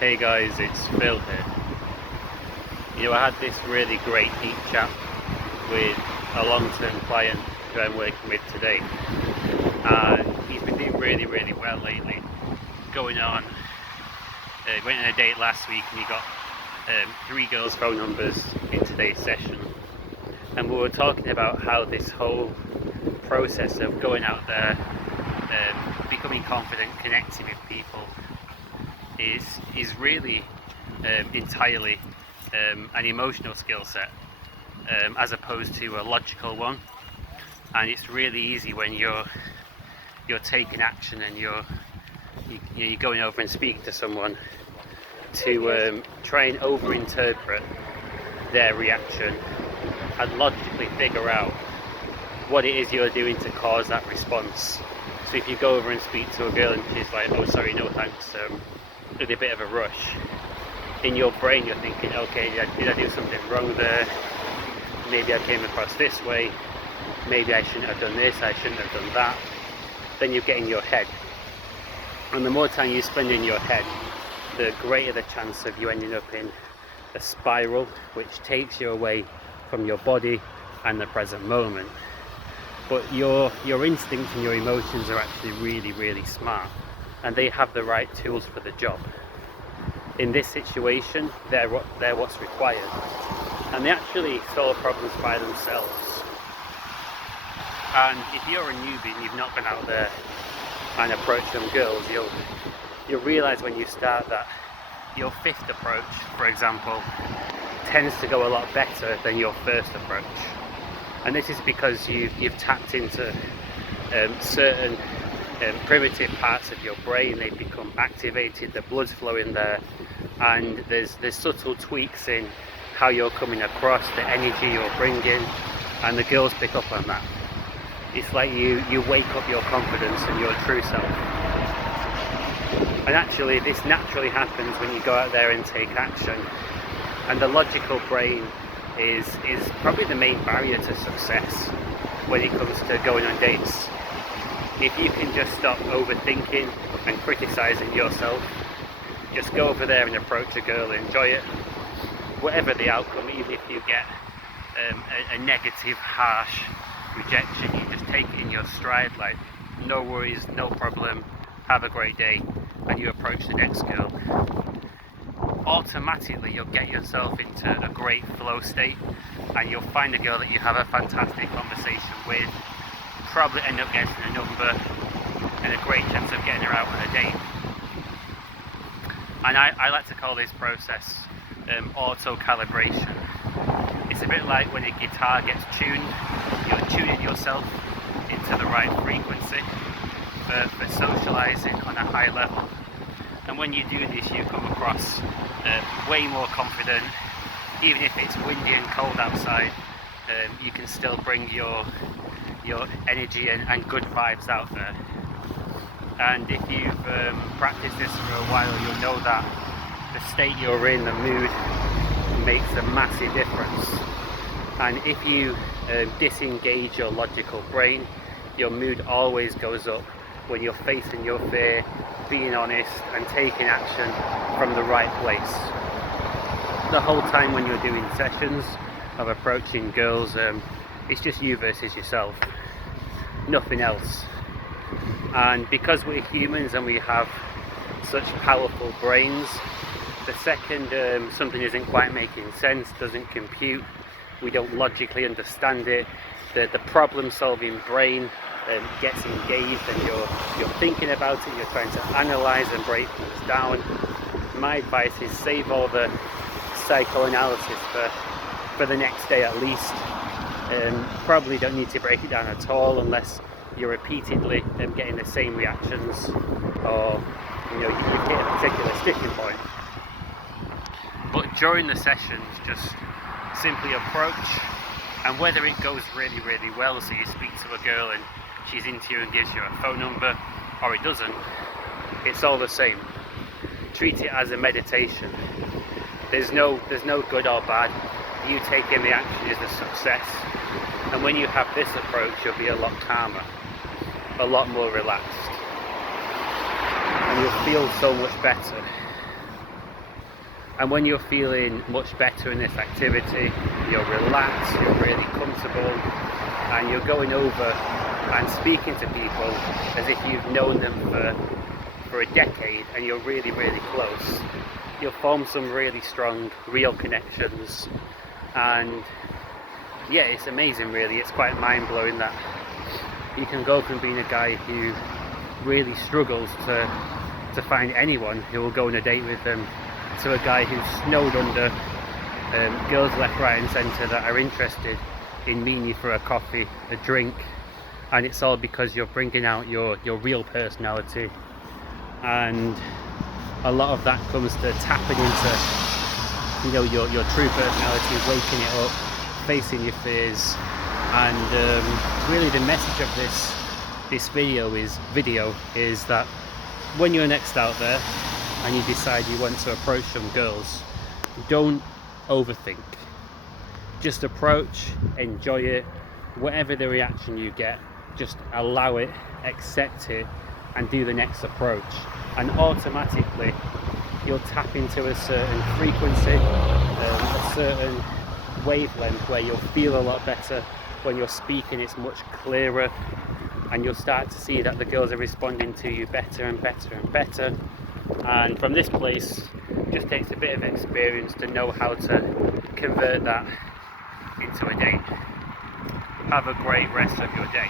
Hey guys, it's Phil here. I had this really great deep chat with a long-term client who I'm working with today, and he's been doing really well lately. Going on, went on a date last week and he got 3 girls' phone numbers in today's session, and we were talking about how this whole process of going out there, becoming confident, connecting with people is really entirely an emotional skill set, as opposed to a logical one. And it's really easy when you're taking action and you're going over and speaking to someone to try and over-interpret their reaction and logically figure out what it is you're doing to cause that response. So if you go over and speak to a girl and she's like, "Oh, sorry, no thanks," with a bit of a rush, in your brain you're thinking, okay, did I do something wrong there? Maybe I came across this way, maybe I shouldn't have done this, I shouldn't have done that. Then you get in your head, and the more time you spend in your head, the greater the chance of you ending up in a spiral which takes you away from your body and the present moment. But your instincts and your emotions are actually really smart, and they have the right tools for the job. In this situation, they're what's required, and they actually solve problems by themselves. And if you're a newbie and you've not been out there and approached some girls, you'll realise when you start that your fifth approach, for example, tends to go a lot better than your first approach. And this is because you've tapped into certain primitive parts of your brain. They've become activated, the blood's flowing there, and there's subtle tweaks in how you're coming across, the energy you're bringing, and the girls pick up on that. It's like you wake up your confidence and your true self. And actually this naturally happens when you go out there and take action, and the logical brain is probably the main barrier to success when it comes to going on dates. If you can just stop overthinking and criticizing yourself, just go over there and approach a girl, enjoy it, whatever the outcome. Even if you get a negative, harsh rejection, you just take it in your stride, like no worries, no problem, have a great day, and you approach the next girl. Automatically you'll get yourself into a great flow state, and you'll find a girl that you have a fantastic conversation with, probably end up getting a number and a great chance of getting her out on a date. And I like to call this process auto-calibration. It's a bit like when a guitar gets tuned, you're tuning yourself into the right frequency for socialising on a high level. And when you do this, you come across way more confident. Even if it's windy and cold outside, you can still bring your energy and good vibes out there. And if you've practiced this for a while, you'll know that the state you're in, the mood, makes a massive difference. And if you disengage your logical brain, your mood always goes up when you're facing your fear, being honest and taking action from the right place. The whole time when you're doing sessions of approaching girls, it's just you versus yourself, nothing else. And because we're humans and we have such powerful brains, the second something isn't quite making sense, doesn't compute, we don't logically understand it, the problem-solving brain gets engaged, and you're thinking about it, you're trying to analyze and break things down. My advice is save all the psychoanalysis for the next day at least. Probably don't need to break it down at all unless you're repeatedly getting the same reactions, or you've hit a particular sticking point. But during the sessions, just simply approach, and whether it goes really well, so you speak to a girl and she's into you and gives you a phone number, or it doesn't, it's all the same. Treat it as a meditation. There's no good or bad. You taking the action is the success. And when you have this approach, you'll be a lot calmer, a lot more relaxed, and you'll feel so much better. And when you're feeling much better in this activity, you're relaxed, you're really comfortable, and you're going over and speaking to people as if you've known them for a decade and you're really, really close. You'll form some really strong, real connections. And yeah, it's amazing really. It's quite mind-blowing that you can go from being a guy who really struggles to find anyone who will go on a date with them, to a guy who's snowed under girls left, right and centre that are interested in meeting you for a coffee, a drink, and it's all because you're bringing out your real personality. And a lot of that comes to tapping into, you know, your true personality, waking it up, facing your fears. And really the message of this video is that when you're next out there and you decide you want to approach some girls, don't overthink. Just approach, enjoy it, whatever the reaction you get, just allow it, accept it, and do the next approach. And automatically you'll tap into a certain frequency, a certain wavelength where you'll feel a lot better. When you're speaking, it's much clearer, and you'll start to see that the girls are responding to you better and better and better. And from this place, it just takes a bit of experience to know how to convert that into a date. Have a great rest of your day.